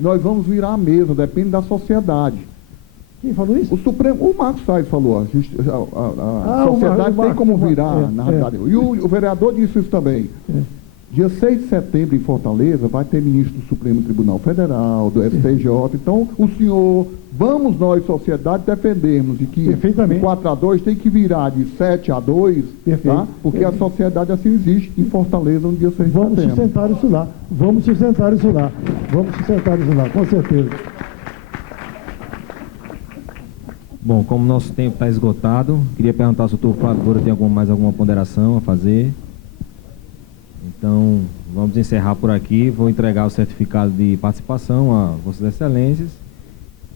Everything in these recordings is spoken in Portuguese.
nós vamos virar a mesa, depende da sociedade. Quem falou isso? O Supremo, o Marcos Salles falou, a sociedade tem como virar, na realidade. E o vereador disse isso também. Dia 6 de setembro, em Fortaleza, vai ter ministro do Supremo Tribunal Federal, do STJ. Então, o senhor, vamos nós, sociedade, defendermos de que o 4-2 tem que virar de 7-2, tá? Porque a sociedade assim existe em Fortaleza no dia 6 de setembro. Vamos sustentar isso lá, vamos sustentar isso lá, com certeza. Bom, como nosso tempo está esgotado, queria perguntar se o doutor Flávio Moura tem mais alguma ponderação a fazer. Então, vamos encerrar por aqui. Vou entregar o certificado de participação a Vossas Excelências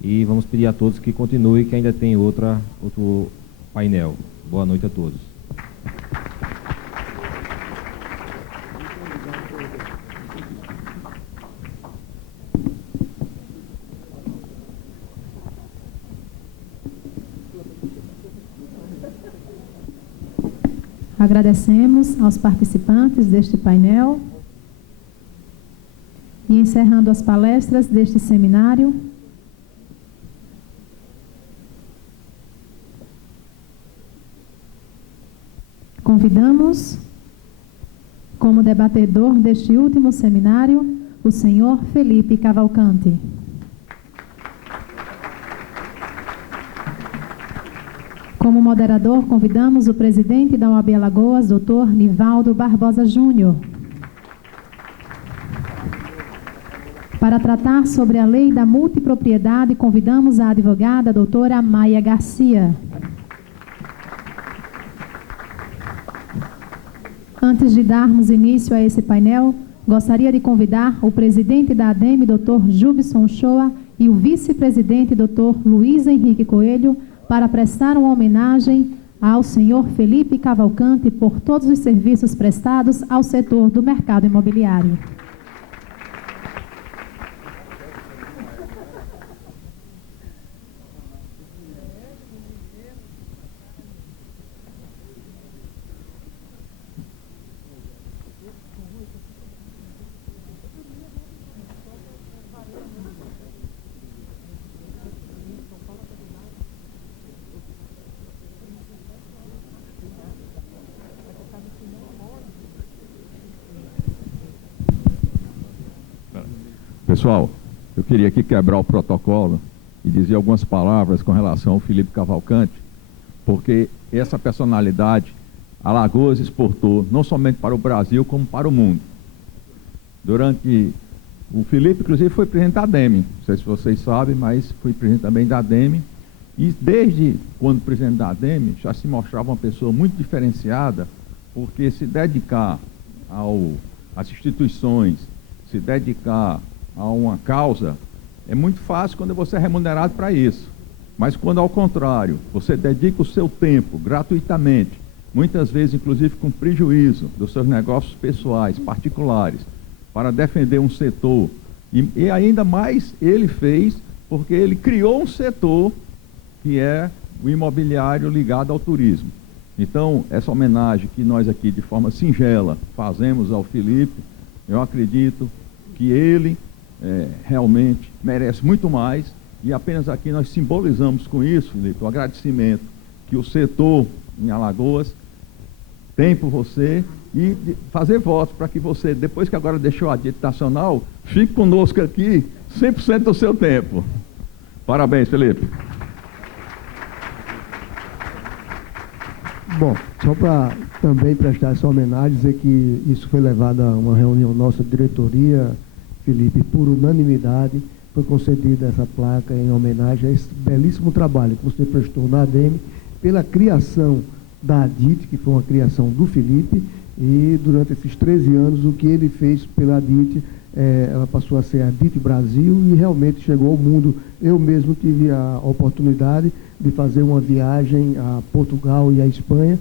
e vamos pedir a todos que continuem, que ainda tem outro painel. Boa noite a todos. Agradecemos aos participantes deste painel e encerrando as palestras deste seminário. Convidamos, como debatedor deste último seminário, o senhor Felipe Cavalcante. Como moderador, convidamos o presidente da OAB Alagoas, Dr. Nivaldo Barbosa Júnior. Para tratar sobre a lei da multipropriedade, convidamos a advogada doutora Maia Garcia. Antes de darmos início a esse painel, gostaria de convidar o presidente da ADEME, Dr. Jubson Shoa, e o vice-presidente, Dr. Luiz Henrique Coelho, para prestar uma homenagem ao senhor Felipe Cavalcante por todos os serviços prestados ao setor do mercado imobiliário. Pessoal, eu queria aqui quebrar o protocolo e dizer algumas palavras com relação ao Felipe Cavalcante, porque essa personalidade, Alagoas exportou não somente para o Brasil, como para o mundo. O Felipe, inclusive, foi presidente da ADEME, não sei se vocês sabem, mas foi presidente também da ADEME, e desde quando presidente da ADEME, já se mostrava uma pessoa muito diferenciada, porque se dedicar às instituições, se dedicar a uma causa, é muito fácil quando você é remunerado para isso. Mas quando, ao contrário, você dedica o seu tempo gratuitamente, muitas vezes, inclusive, com prejuízo dos seus negócios pessoais, particulares, para defender um setor, e ainda mais ele fez, porque ele criou um setor que é o imobiliário ligado ao turismo. Então, essa homenagem que nós aqui, de forma singela, fazemos ao Felipe, eu acredito que ele realmente merece muito mais, e apenas aqui nós simbolizamos com isso, Felipe, o agradecimento que o setor em Alagoas tem por você, e fazer votos para que você, depois que agora deixou a Dito Nacional, fique conosco aqui 100% do seu tempo. Parabéns, Felipe. Bom, só para também prestar essa homenagem, dizer que isso foi levado a uma reunião nossa de diretoria, Felipe, por unanimidade, foi concedida essa placa em homenagem a esse belíssimo trabalho que você prestou na ADEME, pela criação da ADIT, que foi uma criação do Felipe, e durante esses 13 anos o que ele fez pela ADIT, ela passou a ser a ADIT Brasil e realmente chegou ao mundo. Eu mesmo tive a oportunidade de fazer uma viagem a Portugal e a Espanha,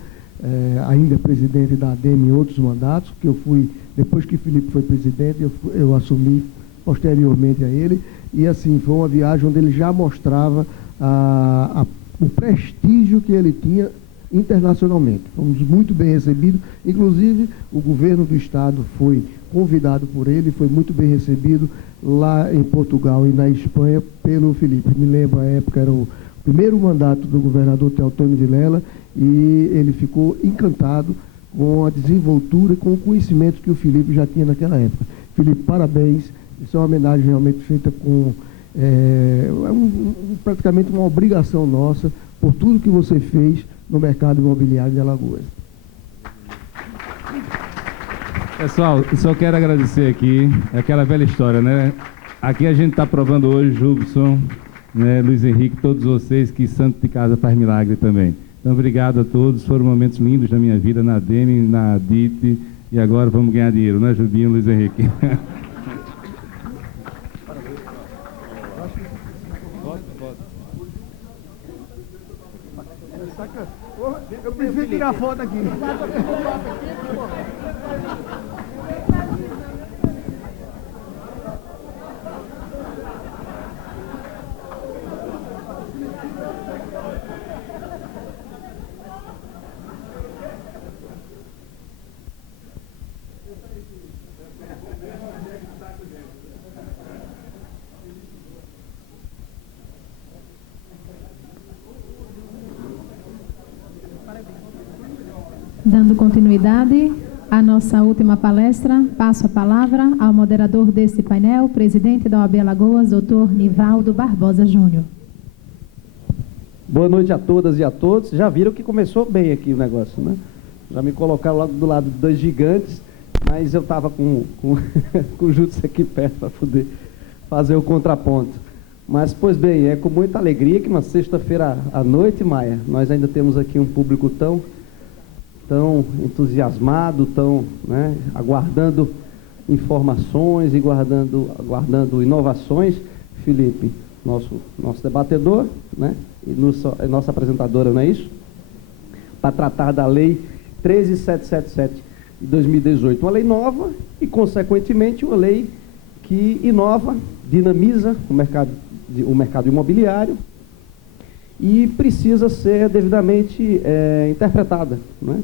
ainda presidente da ADEME em outros mandatos, que eu fui, depois que Felipe foi presidente, eu assumi posteriormente a ele, e assim, foi uma viagem onde ele já mostrava o prestígio que ele tinha internacionalmente. Fomos muito bem recebidos, inclusive o governo do estado foi convidado por ele, foi muito bem recebido lá em Portugal e na Espanha pelo Filipe. Me lembro, a época era o primeiro mandato do governador Teotônio Vilela e ele ficou encantado com a desenvoltura e com o conhecimento que o Filipe já tinha naquela época. Filipe, parabéns. Isso é uma homenagem realmente feita com praticamente uma obrigação nossa por tudo que você fez no mercado imobiliário de Alagoas. Pessoal, só quero agradecer aqui, aquela velha história, né? Aqui a gente está provando hoje, Jubson, né, Luiz Henrique, todos vocês, que santo de casa faz milagre também. Então, obrigado a todos, foram momentos lindos da minha vida, na ADEME, na DIT, e agora vamos ganhar dinheiro, né, Jubinho, Luiz Henrique? Eu preciso tirar foto aqui. Dando continuidade à nossa última palestra, passo a palavra ao moderador deste painel, presidente da OAB Alagoas, doutor Nivaldo Barbosa Júnior. Boa noite a todas e a todos. Já viram que começou bem aqui o negócio, né? Já me colocaram logo do lado de dois gigantes, mas eu estava com o Jutsu aqui perto para poder fazer o contraponto. Mas, pois bem, é com muita alegria que na sexta-feira à noite, Maia, nós ainda temos aqui um público tão entusiasmado, tão, né, aguardando informações e aguardando inovações. Filipe, nosso debatedor, né, e nossa apresentadora, não é isso? Para tratar da Lei 13.777 de 2018, uma lei nova e, consequentemente, uma lei que inova, dinamiza o mercado imobiliário e precisa ser devidamente interpretada, né?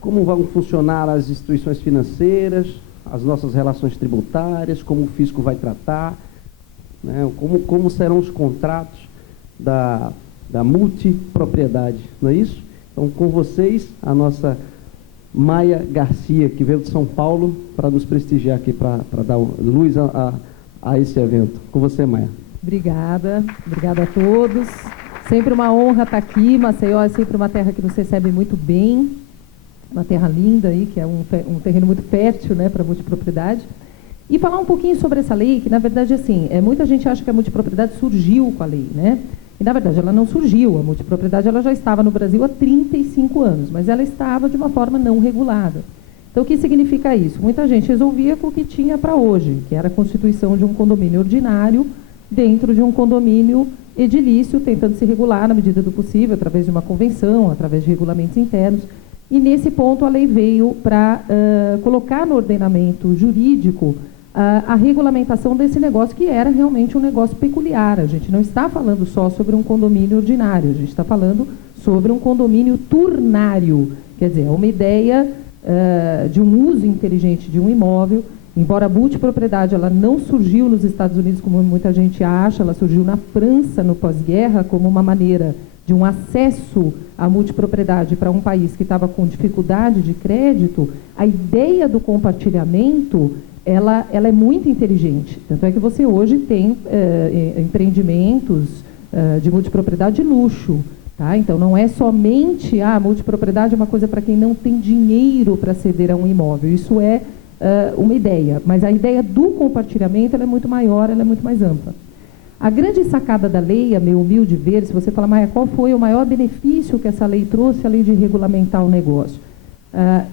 Como vão funcionar as instituições financeiras, as nossas relações tributárias, como o fisco vai tratar, né? Como serão os contratos da multipropriedade, não é isso? Então, com vocês, a nossa Maia Garcia, que veio de São Paulo para nos prestigiar aqui, para dar luz a esse evento. Com você, Maia. Obrigada a todos. Sempre uma honra estar aqui. Maceió é sempre uma terra que nos recebe muito bem, uma terra linda aí, que é um terreno muito fértil, né, para multipropriedade. E falar um pouquinho sobre essa lei, que na verdade, assim, muita gente acha que a multipropriedade surgiu com a lei, né? E na verdade ela não surgiu. A multipropriedade ela já estava no Brasil há 35 anos, mas ela estava de uma forma não regulada. Então, o que significa isso? Muita gente resolvia com o que tinha para hoje, que era a constituição de um condomínio ordinário dentro de um condomínio edilício, tentando se regular na medida do possível, através de uma convenção, através de regulamentos internos. E, nesse ponto, a lei veio para colocar no ordenamento jurídico a regulamentação desse negócio, que era realmente um negócio peculiar. A gente não está falando só sobre um condomínio ordinário, a gente está falando sobre um condomínio turnário. Quer dizer, é uma ideia de um uso inteligente de um imóvel. Embora a multipropriedade ela não surgiu nos Estados Unidos, como muita gente acha, ela surgiu na França no pós-guerra como uma maneira de um acesso à multipropriedade para um país que estava com dificuldade de crédito. A ideia do compartilhamento ela é muito inteligente. Tanto é que você hoje tem empreendimentos de multipropriedade de luxo. Tá? Então, não é somente a multipropriedade é uma coisa para quem não tem dinheiro para ceder a um imóvel. Isso é uma ideia, mas a ideia do compartilhamento ela é muito maior, ela é muito mais ampla. A grande sacada da lei, a meu humilde ver, se você falar, Maia, qual foi o maior benefício que essa lei trouxe, além de regulamentar o negócio?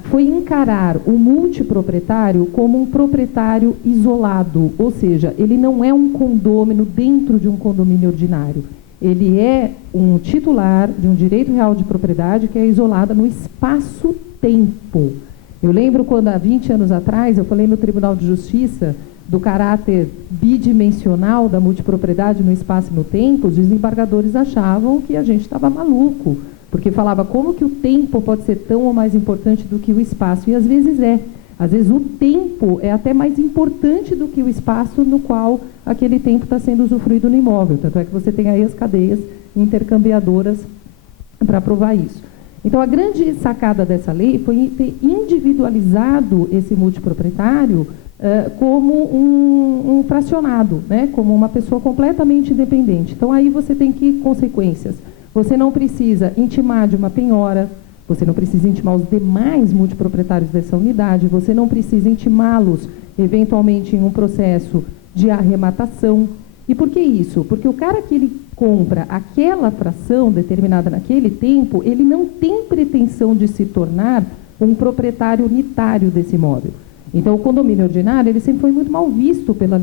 Foi encarar o multiproprietário como um proprietário isolado, ou seja, ele não é um condômino dentro de um condomínio ordinário. Ele é um titular de um direito real de propriedade que é isolada no espaço-tempo. Eu lembro quando, há 20 anos atrás, eu falei no Tribunal de Justiça do caráter bidimensional da multipropriedade no espaço e no tempo. Os desembargadores achavam que a gente estava maluco, porque falava como que o tempo pode ser tão ou mais importante do que o espaço, e às vezes é. Às vezes o tempo é até mais importante do que o espaço no qual aquele tempo está sendo usufruído no imóvel. Tanto é que você tem aí as cadeias intercambiadoras para provar isso. Então, a grande sacada dessa lei foi ter individualizado esse multiproprietário como um fracionado, né? Como uma pessoa completamente independente. Então, aí você tem que consequências. Você não precisa intimar de uma penhora, você não precisa intimar os demais multiproprietários dessa unidade, você não precisa intimá-los, eventualmente, em um processo de arrematação. E por que isso? Porque o cara que ele compra aquela fração determinada naquele tempo, ele não tem pretensão de se tornar um proprietário unitário desse imóvel. Então, o condomínio ordinário, ele sempre foi muito mal visto pela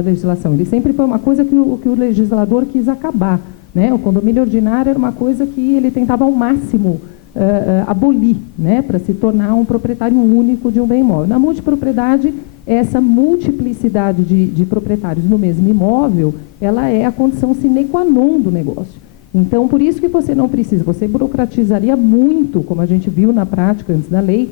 legislação. Ele sempre foi uma coisa que o legislador quis acabar, né? O condomínio ordinário era uma coisa que ele tentava ao máximo abolir, né? Para se tornar um proprietário único de um bem imóvel. Na multipropriedade, essa multiplicidade de proprietários no mesmo imóvel, ela é a condição sine qua non do negócio. Então, por isso que você não precisa, você burocratizaria muito, como a gente viu na prática antes da lei,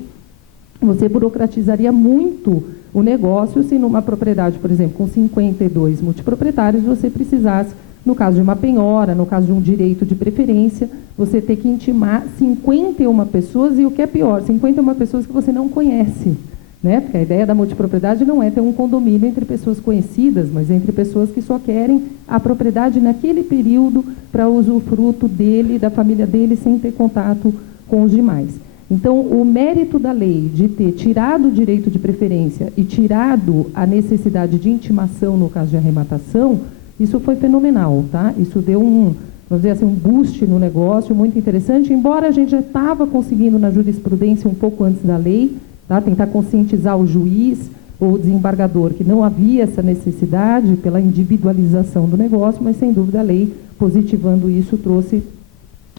você burocratizaria muito o negócio se numa propriedade, por exemplo, com 52 multiproprietários, você precisasse, no caso de uma penhora, no caso de um direito de preferência, você ter que intimar 51 pessoas e o que é pior, 51 pessoas que você não conhece, né? Porque a ideia da multipropriedade não é ter um condomínio entre pessoas conhecidas, mas entre pessoas que só querem a propriedade naquele período para usufruto dele, da família dele, sem ter contato com os demais. Então, o mérito da lei de ter tirado o direito de preferência e tirado a necessidade de intimação no caso de arrematação, isso foi fenomenal, tá? Isso deu vamos dizer assim, um boost no negócio muito interessante, embora a gente já estava conseguindo na jurisprudência um pouco antes da lei, tá? Tentar conscientizar o juiz ou o desembargador que não havia essa necessidade pela individualização do negócio, mas sem dúvida a lei, positivando isso, trouxe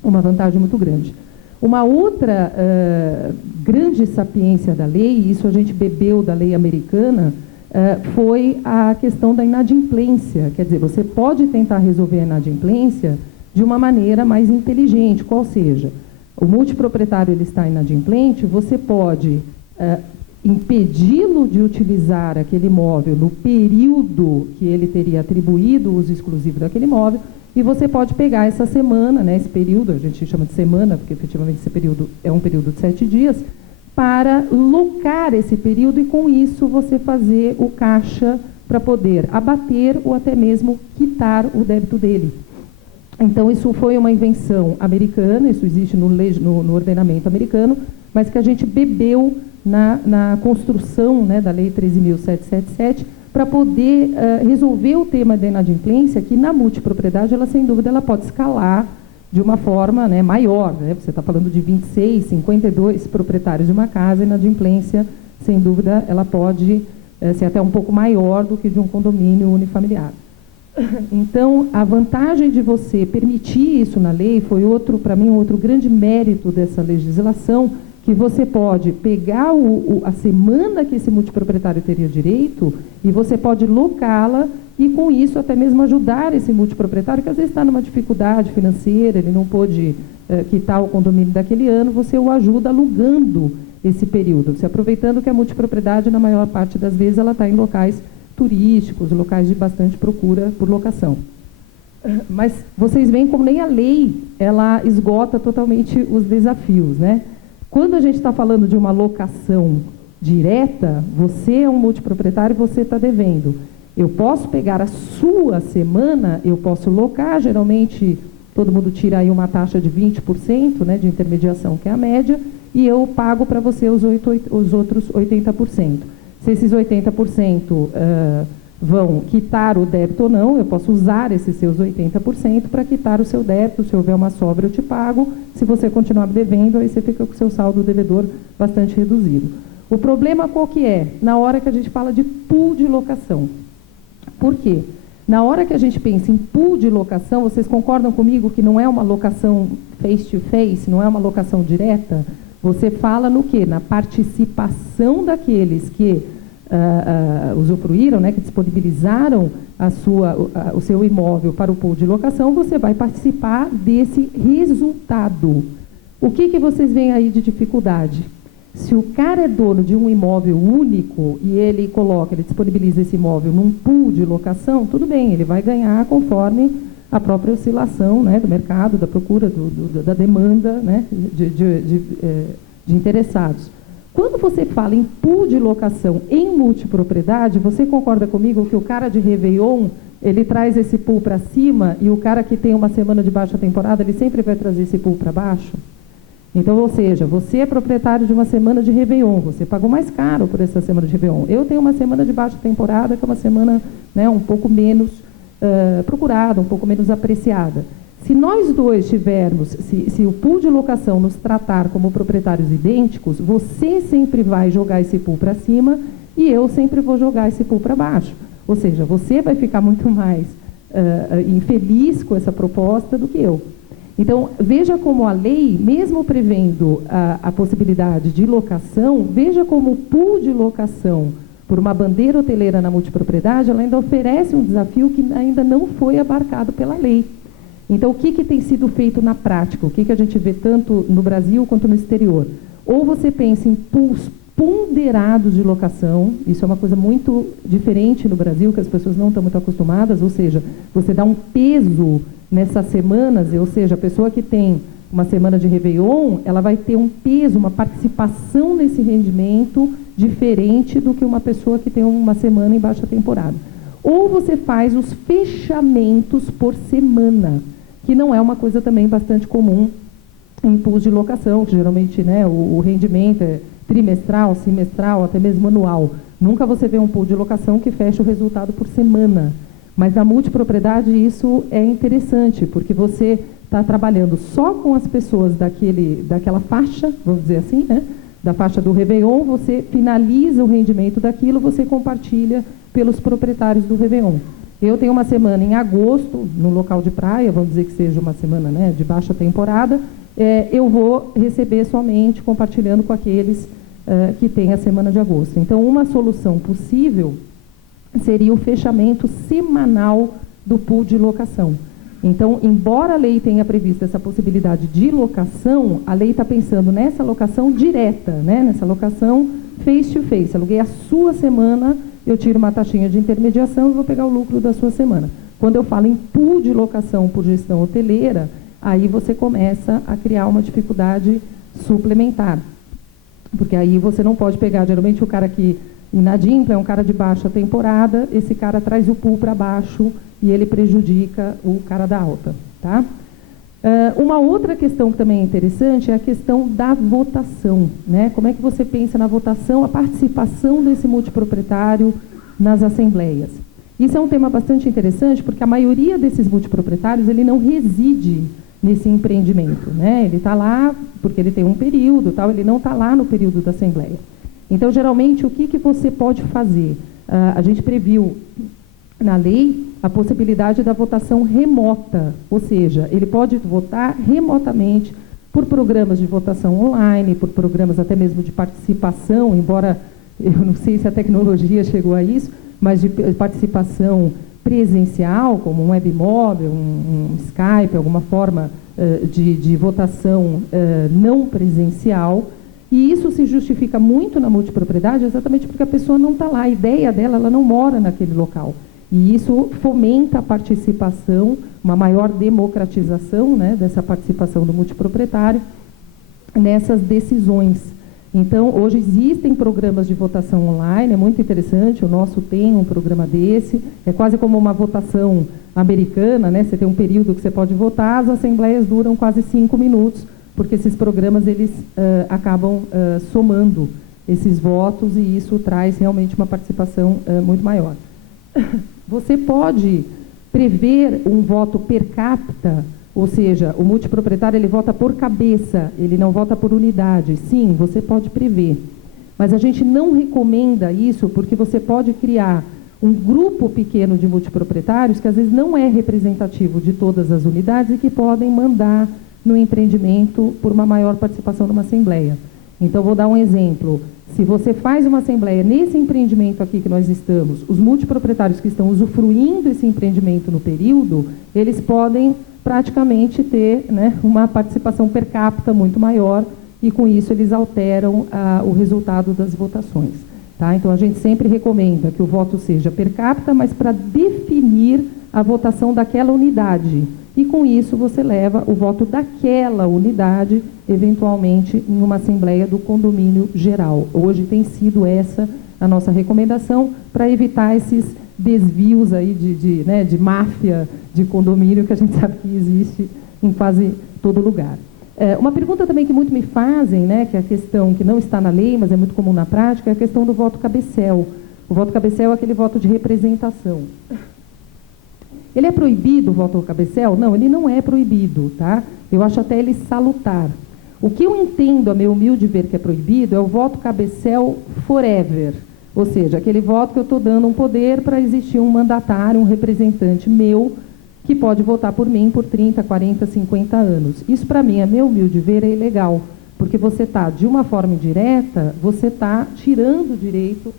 uma vantagem muito grande. Uma outra grande sapiência da lei, isso a gente bebeu da lei americana, foi a questão da inadimplência. Quer dizer, você pode tentar resolver a inadimplência de uma maneira mais inteligente, qual seja, o multiproprietário ele está inadimplente, você pode impedi-lo de utilizar aquele imóvel no período que ele teria atribuído o uso exclusivo daquele imóvel, e você pode pegar essa semana, né, esse período, a gente chama de semana, porque efetivamente esse período é um período de 7 dias, para locar esse período e com isso você fazer o caixa para poder abater ou até mesmo quitar o débito dele. Então, isso foi uma invenção americana, isso existe no ordenamento americano, mas que a gente bebeu na construção, né, da Lei 13.777, para poder resolver o tema da inadimplência, que na multipropriedade, ela sem dúvida, ela pode escalar de uma forma, né, maior. Né? Você está falando de 26, 52 proprietários de uma casa, a inadimplência, sem dúvida, ela pode ser até um pouco maior do que de um condomínio unifamiliar. Então, a vantagem de você permitir isso na lei foi para mim, outro grande mérito dessa legislação, que você pode pegar a semana que esse multiproprietário teria direito e você pode locá-la e, com isso, até mesmo ajudar esse multiproprietário, que às vezes está numa dificuldade financeira, ele não pôde quitar o condomínio daquele ano, você o ajuda alugando esse período, você aproveitando que a multipropriedade, na maior parte das vezes, ela está em locais turísticos, locais de bastante procura por locação. Mas vocês veem como nem a lei, ela esgota totalmente os desafios, né? Quando a gente está falando de uma locação direta, você é um multiproprietário e você está devendo. Eu posso pegar a sua semana, eu posso locar, geralmente todo mundo tira aí uma taxa de 20%, né, de intermediação, que é a média, e eu pago para você os outros 80%. Se esses 80% vão quitar o débito ou não, eu posso usar esses seus 80% para quitar o seu débito. Se houver uma sobra, eu te pago. Se você continuar devendo, aí você fica com o seu saldo devedor bastante reduzido. O problema qual que é? Na hora que a gente fala de pool de locação. Por quê? Na hora que a gente pensa em pool de locação, vocês concordam comigo que não é uma locação face-to-face, não é uma locação direta? Você fala no quê? Na participação daqueles que usufruíram, né, que disponibilizaram o seu imóvel para o pool de locação, você vai participar desse resultado. O que vocês veem aí de dificuldade? Se o cara é dono de um imóvel único e ele disponibiliza esse imóvel num pool de locação, tudo bem, ele vai ganhar conforme a própria oscilação, né, do mercado, da procura, da demanda, né, de interessados. Quando você fala em pool de locação em multipropriedade, você concorda comigo que o cara de Réveillon, ele traz esse pool para cima e o cara que tem uma semana de baixa temporada, ele sempre vai trazer esse pool para baixo? Então, ou seja, você é proprietário de uma semana de Réveillon, você pagou mais caro por essa semana de Réveillon. Eu tenho uma semana de baixa temporada, que é uma semana, né, um pouco menos procurada, um pouco menos apreciada. Se nós dois tivermos, se o pool de locação nos tratar como proprietários idênticos, você sempre vai jogar esse pool para cima e eu sempre vou jogar esse pool para baixo. Ou seja, você vai ficar muito mais infeliz com essa proposta do que eu. Então, veja como a lei, mesmo prevendo a possibilidade de locação, veja como o pool de locação por uma bandeira hoteleira na multipropriedade, ela ainda oferece um desafio que ainda não foi abarcado pela lei. Então, o que tem sido feito na prática? O que a gente vê tanto no Brasil quanto no exterior? Ou você pensa em pools ponderados de locação, isso é uma coisa muito diferente no Brasil, que as pessoas não estão muito acostumadas, ou seja, você dá um peso nessas semanas, ou seja, a pessoa que tem uma semana de Réveillon, ela vai ter um peso, uma participação nesse rendimento diferente do que uma pessoa que tem uma semana em baixa temporada. Ou você faz os fechamentos por semana, que não é uma coisa também bastante comum em pools de locação, que geralmente, né, o rendimento é trimestral, semestral, até mesmo anual. Nunca você vê um pool de locação que fecha o resultado por semana. Mas na multipropriedade isso é interessante, porque você está trabalhando só com as pessoas daquela faixa, vamos dizer assim, né, da faixa do Réveillon, você finaliza o rendimento daquilo, você compartilha pelos proprietários do Réveillon. Eu tenho uma semana em agosto, no local de praia, vamos dizer que seja uma semana, né, de baixa temporada, eu vou receber somente compartilhando com aqueles que têm a semana de agosto. Então, uma solução possível seria o fechamento semanal do pool de locação. Então, embora a lei tenha previsto essa possibilidade de locação, a lei está pensando nessa locação direta, né, nessa locação face-to-face. Aluguei a sua semana, eu tiro uma taxinha de intermediação e vou pegar o lucro da sua semana. Quando eu falo em pool de locação por gestão hoteleira, aí você começa a criar uma dificuldade suplementar. Porque aí você não pode pegar, geralmente o cara que inadimpla é um cara de baixa temporada, esse cara traz o pool para baixo e ele prejudica o cara da alta. Tá? Uma outra questão que também é interessante é a questão da votação. Né? Como é que você pensa na votação, a participação desse multiproprietário nas assembleias? Isso é um tema bastante interessante, porque a maioria desses multiproprietários ele não reside nesse empreendimento. Né? Ele está lá porque ele tem um período, tal, ele não está lá no período da assembleia. Então, geralmente, o que você pode fazer? A gente previu na lei a possibilidade da votação remota, ou seja, ele pode votar remotamente por programas de votação online, por programas até mesmo de participação, embora eu não sei se a tecnologia chegou a isso, mas de participação presencial, como um webmóvel, um Skype, alguma forma de votação não presencial. E isso se justifica muito na multipropriedade exatamente porque a pessoa não está lá, a ideia dela, ela não mora naquele local. E isso fomenta a participação, uma maior democratização, né, dessa participação do multiproprietário nessas decisões. Então, hoje existem programas de votação online, é muito interessante, o nosso tem um programa desse, é quase como uma votação americana, né? Você tem um período que você pode votar, as assembleias duram quase 5 minutos, porque esses programas eles acabam somando esses votos e isso traz realmente uma participação muito maior. Você pode prever um voto per capita, ou seja, o multiproprietário ele vota por cabeça, ele não vota por unidade. Sim, você pode prever. Mas a gente não recomenda isso porque você pode criar um grupo pequeno de multiproprietários que às vezes não é representativo de todas as unidades e que podem mandar no empreendimento por uma maior participação numa assembleia. Então, vou dar um exemplo. Se você faz uma assembleia nesse empreendimento aqui que nós estamos, os multiproprietários que estão usufruindo esse empreendimento no período, eles podem praticamente ter, né, uma participação per capita muito maior e com isso eles alteram o resultado das votações. Tá? Então a gente sempre recomenda que o voto seja per capita, mas para definir a votação daquela unidade. E com isso você leva o voto daquela unidade, eventualmente, em uma assembleia do condomínio geral. Hoje tem sido essa a nossa recomendação para evitar esses desvios aí de máfia de condomínio que a gente sabe que existe em quase todo lugar. Uma pergunta também que muito me fazem, né, que é a questão que não está na lei, mas é muito comum na prática, é a questão do voto cabecel. O voto cabecel é aquele voto de representação. Ele é proibido, o voto cabecel? Não, ele não é proibido, tá? Eu acho até ele salutar. O que eu entendo, a meu humilde ver, que é proibido, é o voto cabecel forever. Ou seja, aquele voto que eu estou dando um poder para existir um mandatário, um representante meu, que pode votar por mim por 30, 40, 50 anos. Isso, para mim, a meu humilde ver, é ilegal. Porque você está, de uma forma indireta, você está tirando o direito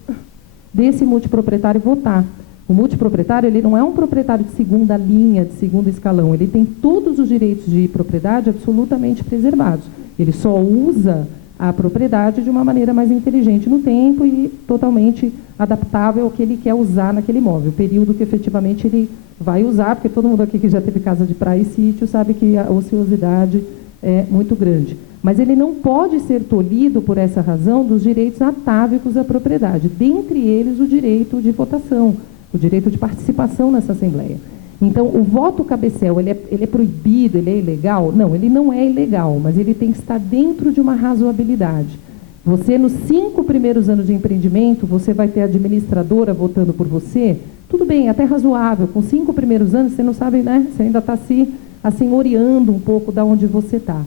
desse multiproprietário votar. O multiproprietário, ele não é um proprietário de segunda linha, de segundo escalão. Ele tem todos os direitos de propriedade absolutamente preservados. Ele só usa a propriedade de uma maneira mais inteligente no tempo e totalmente adaptável ao que ele quer usar naquele imóvel. O período que efetivamente ele vai usar, porque todo mundo aqui que já teve casa de praia e sítio sabe que a ociosidade é muito grande. Mas ele não pode ser tolhido, por essa razão, dos direitos atávicos à propriedade, dentre eles o direito de votação, o direito de participação nessa Assembleia. Então, o voto cabecel, ele é proibido, ele é ilegal? Não, ele não é ilegal, mas ele tem que estar dentro de uma razoabilidade. Você, nos 5 primeiros anos de empreendimento, você vai ter a administradora votando por você, tudo bem, até razoável. Com 5 primeiros anos, você não sabe, né? Você ainda está se assenhoreando um pouco de onde você está.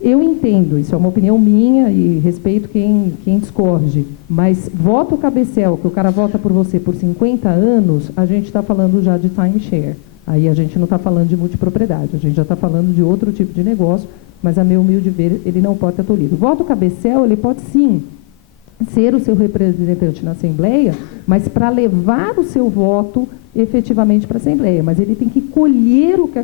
Eu entendo, isso é uma opinião minha e respeito quem discorde, mas voto cabecel, que o cara vota por você por 50 anos, a gente está falando já de timeshare. Aí a gente não está falando de multipropriedade, a gente já está falando de outro tipo de negócio, mas a meu humilde ver, ele não pode estar tolhido. Voto cabecel, ele pode sim ser o seu representante na Assembleia, mas para levar o seu voto efetivamente para a Assembleia. Mas ele tem que colher o que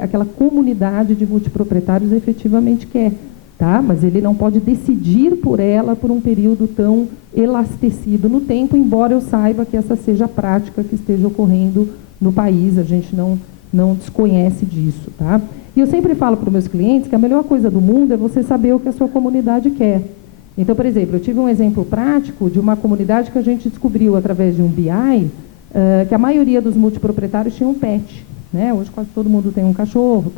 aquela comunidade de multiproprietários efetivamente quer. Tá? Mas ele não pode decidir por ela por um período tão elastecido no tempo, embora eu saiba que essa seja a prática que esteja ocorrendo no país, a gente não desconhece disso. Tá? E eu sempre falo para os meus clientes que a melhor coisa do mundo é você saber o que a sua comunidade quer. Então, por exemplo, eu tive um exemplo prático de uma comunidade que a gente descobriu através de um BI, que a maioria dos multiproprietários tinha um pet. Né? Hoje quase todo mundo tem um cachorro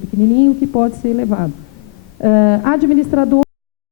pequenininho que pode ser levado. A administradora